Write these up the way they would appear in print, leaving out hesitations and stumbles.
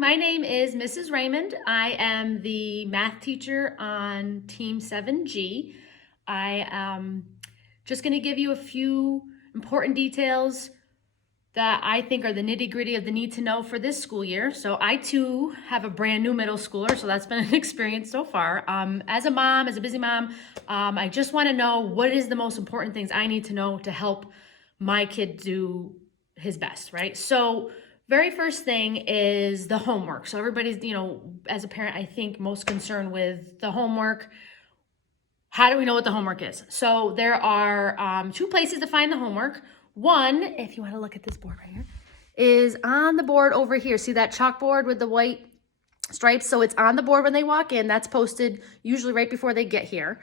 my name is Mrs. Raymond. I am the math teacher on Team 7G. I am just going to give you a few important details that I think are the nitty-gritty of the need to know for this school year. So I too have a brand new middle schooler, so that's been an experience so far. As a mom, as a busy mom, I just want to know what is the most important things I need to know to help my kid do his best, right? So very first thing is the homework. So everybody's, as a parent, I think most concerned with the homework. How do we know what the homework is? So there are two places to find the homework. One, if you want to look at this board right here, is on the board over here. See that chalkboard with the white stripes? So it's on the board when they walk in. That's posted usually right before they get here.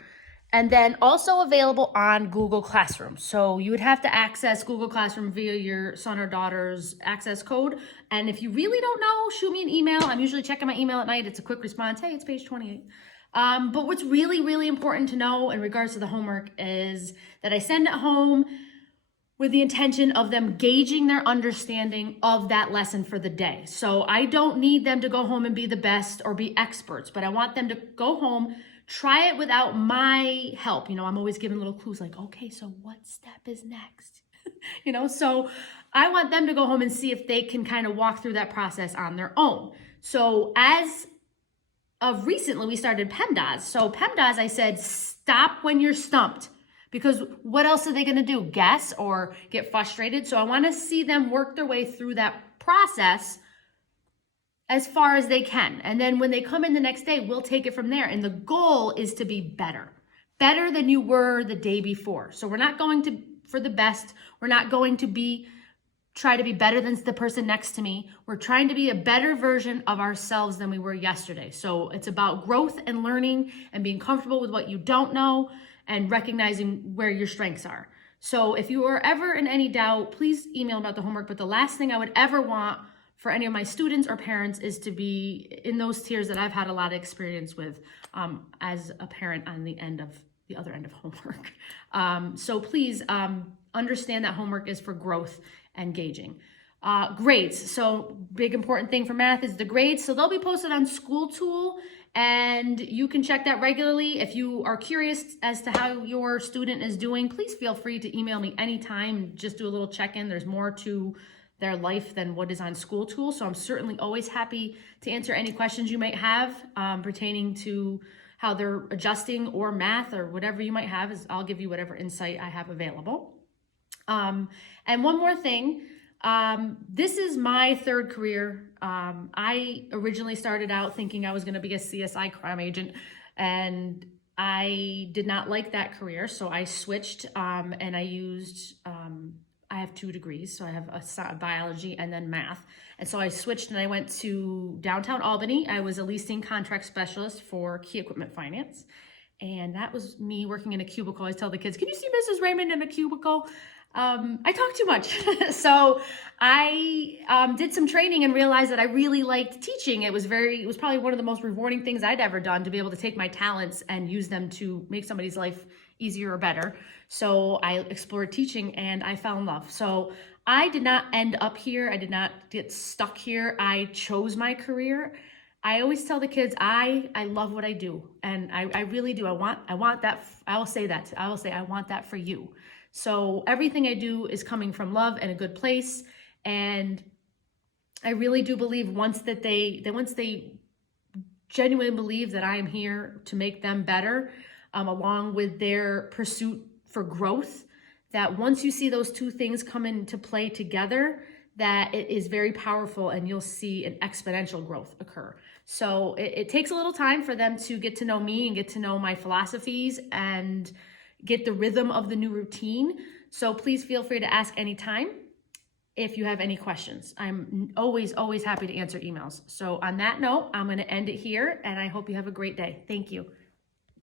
And then also available on Google Classroom. So you would have to access Google Classroom via your son or daughter's access code. And if you really don't know, shoot me an email. I'm usually checking my email at night. It's a quick response. Hey, it's page 28. But what's really, really important to know in regards to the homework is that I send it home with the intention of them gauging their understanding of that lesson for the day. So I don't need them to go home and be the best or be experts, but I want them to go home, try it without my help. I'm always giving little clues like, okay, so what step is next? So I want them to go home and see if they can kind of walk through that process on their own. So as of recently, we started Pemdas. So Pemdas, I said, stop when you're stumped. Because what else are they going to do? Guess or get frustrated? So I want to see them work their way through that process as far as they can. And then when they come in the next day, we'll take it from there. And the goal is to be better than you were the day before. So we're not going to for the best. We're not going to try to be better than the person next to me. We're trying to be a better version of ourselves than we were yesterday. So it's about growth and learning and being comfortable with what you don't know and recognizing where your strengths are. So if you are ever in any doubt, please email about the homework. But the last thing I would ever want for any of my students or parents is to be in those tiers that I've had a lot of experience with as a parent on the other end of homework. So please understand that homework is for growth and gauging. Grades. So big important thing for math is the grades. So they'll be posted on School Tool, and you can check that regularly. If you are curious as to how your student is doing, please feel free to email me anytime. Just do a little check-in. There's more to their life than what is on School Tool. So I'm certainly always happy to answer any questions you might have pertaining to how they're adjusting or math or whatever you might have. I'll give you whatever insight I have available. And one more thing. This is my third career. I originally started out thinking I was going to be a CSI crime agent, and I did not like that career. So I switched, and I have 2 degrees. So I have a biology and then math. And so I switched and I went to downtown Albany. I was a leasing contract specialist for key equipment finance. And that was me working in a cubicle. I tell the kids, can you see Mrs. Raymond in a cubicle? I talk too much. So I did some training and realized that I really liked teaching. It was probably one of the most rewarding things I'd ever done, to be able to take my talents and use them to make somebody's life easier or better. So I explored teaching and I fell in love. So I did not end up here. I did not get stuck here. I chose my career. I always tell the kids, I love what I do. And I really do. I want that. I will say I want that for you. So everything I do is coming from love and a good place. And I really do believe once they genuinely believe that I am here to make them better, along with their pursuit for growth, that once you see those two things come into play together, that it is very powerful and you'll see an exponential growth occur. So it takes a little time for them to get to know me and get to know my philosophies and get the rhythm of the new routine. So please feel free to ask anytime if you have any questions. I'm always happy to answer emails. So on that note, I'm going to end it here, and I hope you have a great day. Thank you.